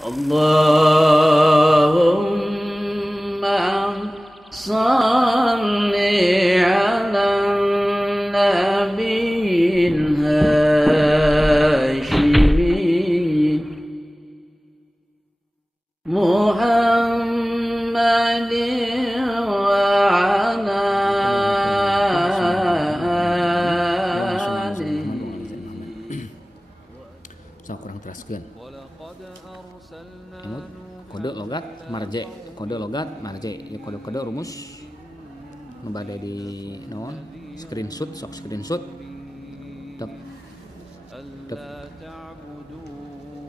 Allahumma salli ala nabiyil hashimi Muhammadin wa ala alihi. So kurang teraskeun. Kode logat marje, kode logat marje, ya kode rumus nu bade di naon screenshot, sok screenshot tep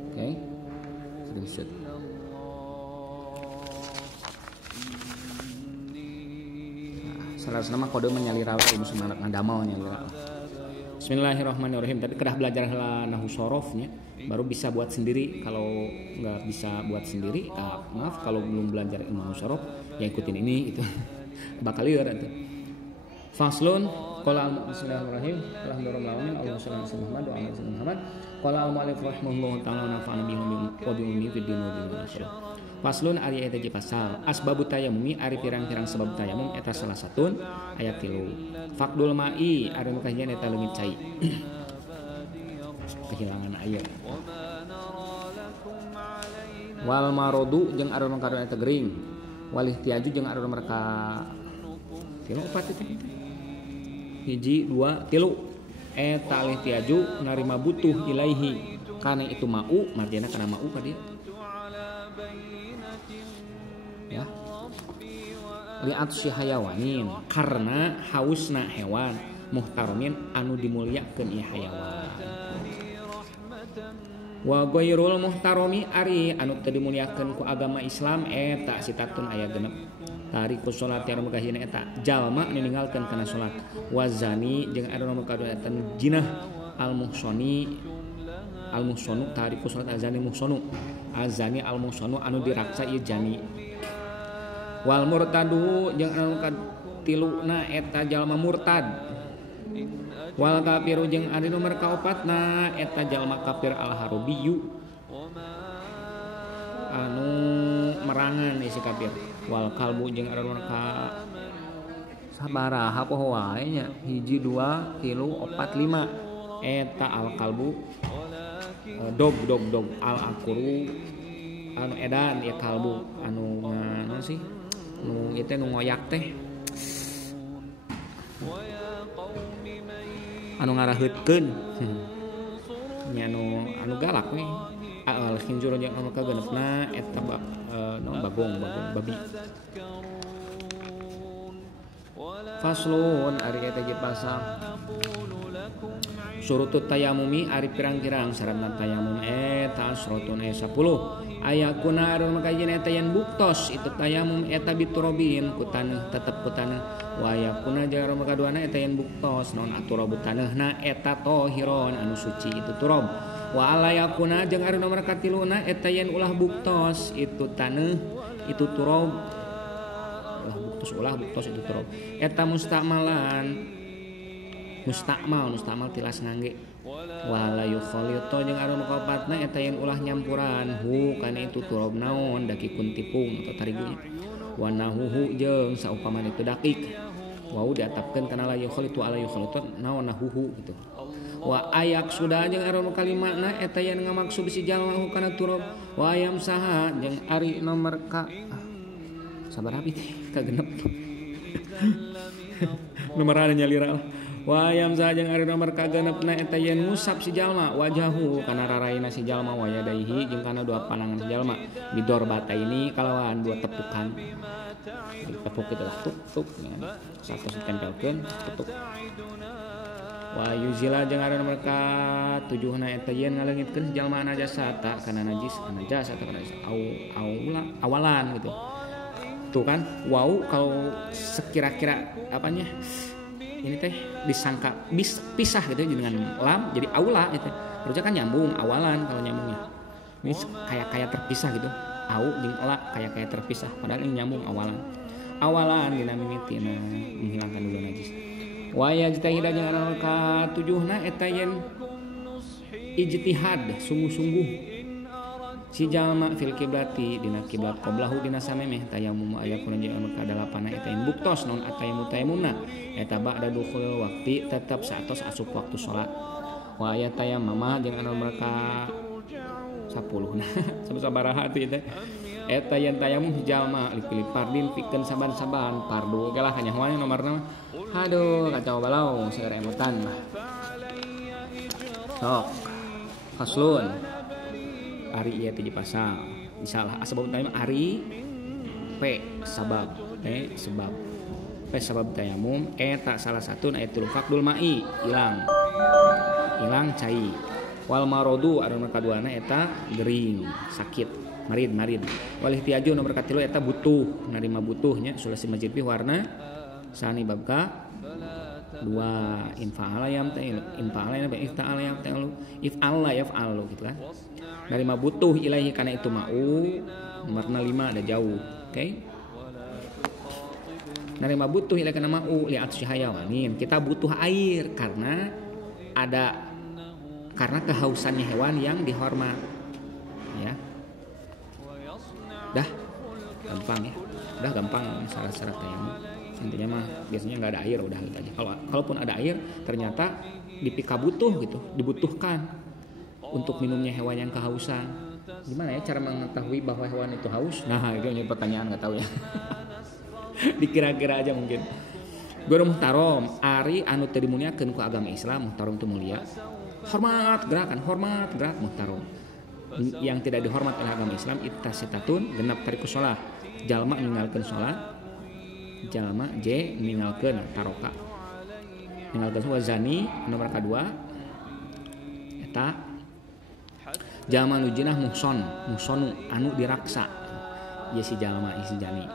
oke, screenshot. Salah nama kode menyalira rumus mana ngadamau nyalira. Bismillahirrahmanirrahim. Tadi kedah belajar nahwu sorofnya, baru bisa buat sendiri. Kalau nggak bisa buat sendiri, maaf kalau belum belajar ilmu nahwu sorof, ya ikutin ini itu bakal liar itu. Faslun qala bismillahirrahmanirrahim. Alhamdulillahirabbil alamin. Allahumma shalli ala Muhammad wa ala ali Muhammad. Qala al-mu'allif rahimahullahu ta'ala nafa'ana bihi wa bi ummi fid din wa dunya akhirah. Faslun ari eta pasal asbabut tayammumi ari pirang-pirang sebab tayamum eta salah satun ayat 3. Faqdul ma'i ari nu kajian eta leungit cai. Kehilangan air. Wal marodu jeung ari nu kadon eta gering. Wal ihtiyaju jeung ari nu mereka 3 4 itu. Hiji 2 3 eta ihtiyaju narima butuh ilaihi kana itu mau marjana kana mau ka dieu. Ya, liat si hayawanin karena hausna hewan muhtaromin anu dimuliakeun ieu hayawan. Wa ghairul muhtaromi ari anu teu dimuliakeun ku agama Islam eta sitatun aya genep. Tariku salat anu gahina eta jalma nu ninggalkeun kana salat. Wazani jeung anu kadoatan jinah al-muhsani al-muhsanu tariku salat azani muhsanu azani al-muhsanu anu diraksa ieu jani. Wal murtadu jeung anu katiluna eta jalma murtad. Wal kafiru jeung ari nomor kaopatna eta jalma kafir al harubiyu anu merangan si kafir. Wal kalbu jeung ari nomor ka sabaraha poho wae nya 1 2 3 4 5 eta al kalbu dog al akuru anu edan ya kalbu anu ngana sih nu ieu teh nu ngoyak teh anu ngaraheutkeun nya anu galak we al khinjur jeung anu kageunepna eta bagong babi. Faslun ari eta ge pasal surutut tayamumi ari pirang-pirang syaratna tayamum eta asrotun 10 ayakuna arun makajin eta yang buktos itu tayamum eta biturobin ku taneuh tetep ku taneuh wa ayakuna jeung arun makaduana eta yang buktos naon aturabu taneuna eta tahiron anu suci itu turab wa alayakuna jeung arun nomor katiluna eta yang ulah buktos itu taneuh itu turab ulah buktos itu turab eta mustakmal tilas ngangge wala yukhalito jeung anu kaopatna eta yen ulah nyampuran hu kana itu turab naon dakikun tipung atau tarigunya wa nahuhu jeung saupamana itu dakik wa diatapkeun kana la yukhalitu ala yukhalito naon nahuhu gitu wa ayak sudah jeung anu kalimatna eta yen ngamaksud si jalma hu kana turab wa ayam saha jeung ari nomor ka sabaraha teh kagenep nomor anu nyalira wa ayam sajang ari nomor kagenepna eta yen ngusap si jalma wajahu kana raraina si jalma wa yadaihi jeung kana dua panangan si jalma bidor bata ini kalawan dua tepukan tepuk itu lah tuk satu ditempelkeun tutup wa yuzila jeung ari nomor ka tujuhna eta yen ngaleungitkeun si jalma najasata kana najis kana jasata kana awalan gitu tuh kan wow kalau sekira-kira apanya ini teh disangka pisah gitu dengan lam jadi aula gitu harusnya kan nyambung awalan kalau nyambungnya ini kayak terpisah gitu au jeung la kayak terpisah padahal ini nyambung awalan dina mimitina menghilangkan dulu najis wa yajtahida jeung anu ka tujuhna eta yen ijtihad sungguh-sungguh si jalma fil kiblati dina kiblat qoblahu dina samemeh tayamum ayakun jeung anu kadalapana eta buktos non atayamu tayamumna eta ba'da dukhul waqti tetep saatos asup waktu salat wa aya tayammama jeung anu mereka 10 nah sabaraha teh eta yen tayamum jalma lipilih fardin pikeun saban-saban fardu gelah kanyahoan nomorna aduh kacau balau saeur emutan mah sok faslun ari ieu teh dipasal misalnya asbab tayamum ari p sabab sebab p sabab tayamum eta salah satu ayatul faqdul mai ilang cai wal marodu anu kaduana eta gering sakit marid wal ihtiyaju nomor katilu eta butuh narima butuhnya sulasi masjid pi warna sani babka 2 infa'ala yam ta'il infa'ala yam ta'il if'alla yaf'alu gitu kan dari ma butuh ilahi kana itu mau nomorna 5 ada jauh oke dari ma butuh ilahi kana mau li atsy hayawanin kita butuh air karena kehausannya hewan yang dihormat ya dah gampang syarat-syarat tayamum intinya mah biasanya nggak ada air udah gitu aja kalaupun ada air ternyata dipika butuh gitu dibutuhkan untuk minumnya hewan yang kehausan gimana ya cara mengetahui bahwa hewan itu haus nah itu ini pertanyaan nggak tahu ya dikira-kira aja mungkin guru muhtarom ari anu teu dimuliakeun ku agama Islam muhtarom itu mulia hormat gerak muhtarom yang tidak dihormat oleh agama Islam ittasitatun genap tarikus shalah jalma ninggalkeun salat jalma j ninggalkeun taroka ninggalkeun wazani nomor kedua eta jalma nu jinah muhsonu anu diraksa ya si jalma isi jani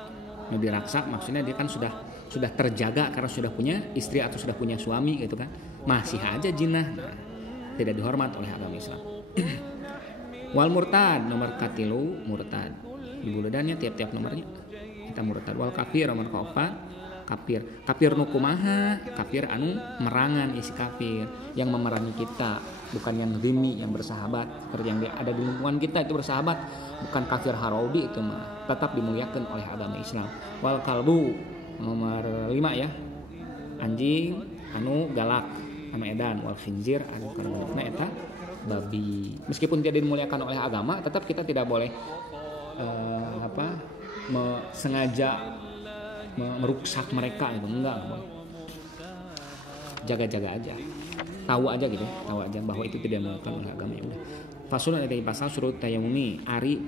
nu diraksa maksudnya dia kan sudah terjaga karena sudah punya istri atau sudah punya suami gitu kan masih aja jinah tidak dihormat oleh agama Islam wal murtad nomor katilu murtad dibuledannya tiap-tiap nomornya kita murtad wal kafir nomor keempat kafir nu kumaha kafir anu merangan isi kafir yang memerangi kita bukan yang dhimmi yang bersahabat seperti yang ada di lingkungan kita itu bersahabat bukan kafir haraudi itu mah tetap dimuliakan oleh agama Islam wal kalbu nomor 5 ya anjing anu galak anu edan wal khinzir anu karena eta babi meskipun tidak dimuliakan oleh agama tetap kita tidak boleh sengaja merusak mereka itu enggak jaga-jaga aja tahu aja bahwa itu tidak dimuliakan oleh agama ya udah fasul ada di pasal surut tayamumi ari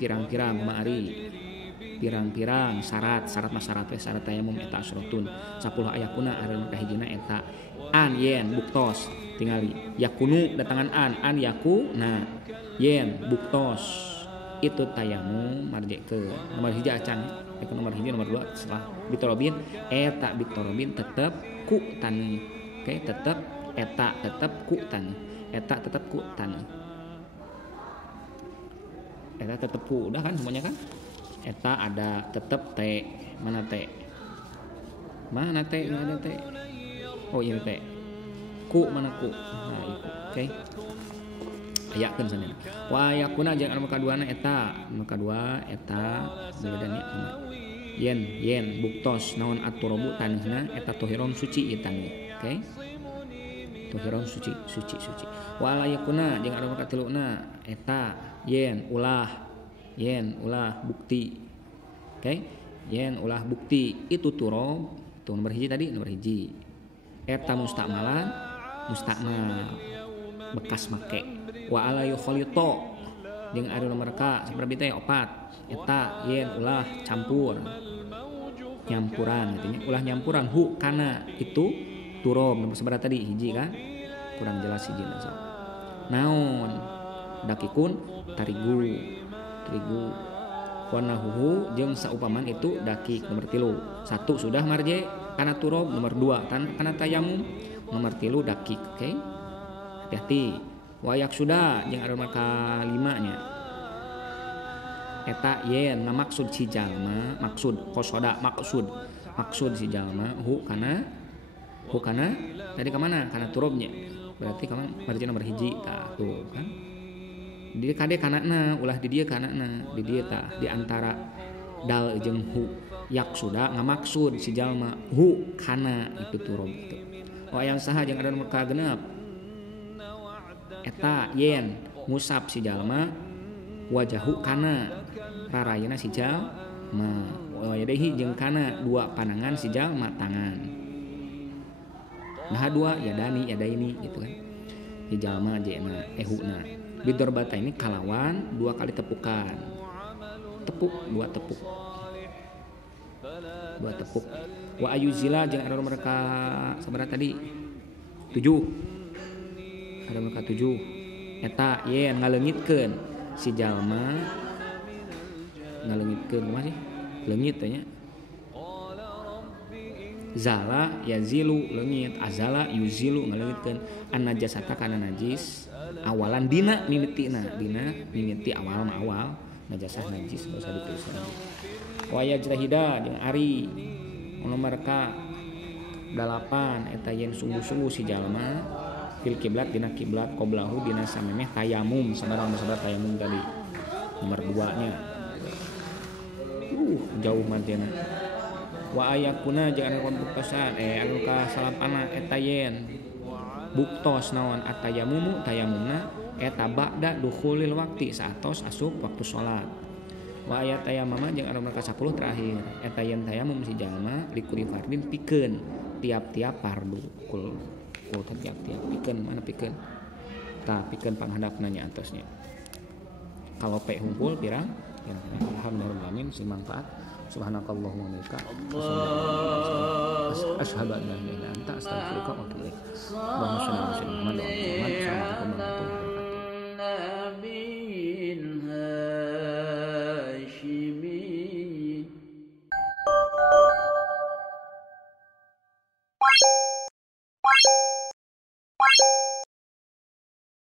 pirang-pirang syarat tayamum eta asrotun 10 ayakuna ari kahijina eta an yen buktos tingali yakunu datangan an yaku nah yen buktos itu tayamum marje ke nomor hiji acan itu nomor hiji nomor 2 setelah bitorobin eta bitorobin tetap ku tani oke tetap eta tetap ku tani eta tetap ku tani eta tetap ku udah kan semuanya kan eta ada tetap t mana t oh ini t ku mana ku nah itu oke ayakeun sana wa yakuna jeung anu kaduana eta bedana yen buktos naon aturabu tanihna eta tohiron suci ieu tanih oke tohiron suci wa yakuna jeung anu katiluna eta yen ulah bukti oke yen ulah bukti itu turob itu nomor hiji eta mustakmal bekas make wa ala yukhalito jeung ari nomor ka saperti teh 4 eta yen ulah nyampuran artinya ulah nyampuran hu kana itu turob nomor seberapa tadi hiji kan kurang jelas hiji naon dakikun tarigu wanahuhu jeung saupaman itu dakik nomor 3 1 sudah marje kana turob nomor 2 kana tayamum nomor 3 dakik oke hati-hati wayak sudah jeung ada maka 5 nya eta yen ngamaksud si jalma maksud si jalma hu kana tadi ka mana kana turobnya berarti ka marji nomor hiji tah tuh kan Di kade kanana ulah di dieu kanana di dieu tah di antara dal jeung hu yak sudah ngamaksud si jalma hu kana itu tuh rob itu. Wa yang saha jeung ada nomor kagenep eta yen ngusap si jalma wajahu kana rarayana si jalma wa yadaihi jeung kana dua panangan si jalma tangan. Nah dua yadani yadaini gitu kan. Si jalma jena ehuna. Bidor bata ini kalawan dua kali tepukan. Tepuk dua tepuk. Dua tepuk. Wa ayuzila jeung ada mereka sabaraha tadi 7. Ada mereka 7. Eta yen ngaleungitkeun si jalma ngaleungitkeun kumaha sih? Leungit teh nya. Zala yazilu leungit, azala yuzilu ngaleungitkeun an-najasata kana najis awalan dina mimitina dina mimiti awal mah awal najasah najis usah ditulis lagi. Wa yajrahida jeung ari nomor ka 8 eta yen sungguh-sungguh si jalma fil kiblat dina kiblat qoblahu dina samemeh tayamum sabarang tayamum tadi nomor 2 nya jauh mantina. Wa ayakuna jeung anu buktosan anu ka salapana eta yen buktos naon atayamumu tayamumna eta ba'da dukhulil waqti saatos asup waktu salat. Wa ayat tayamama jeung anu ka 10 terakhir eta yen tayamum si jalma likuli fardin pikeun tiap-tiap fardu kul tiap-tiap pikeun mana pikeun tah pikeun panghadapna nya antosnya. Kalau pe hungkul pirang alhamdulillah sing manfaat. Subhanakallahumma wa bihamdika asyhadu an la ilaha illa anta astaghfiruka wa atubu ilaik. Allahumma shalli ala sayyidina Muhammad wa ala ali Muhammad. Assalamualaikum warahmatullahi wabarakatuh.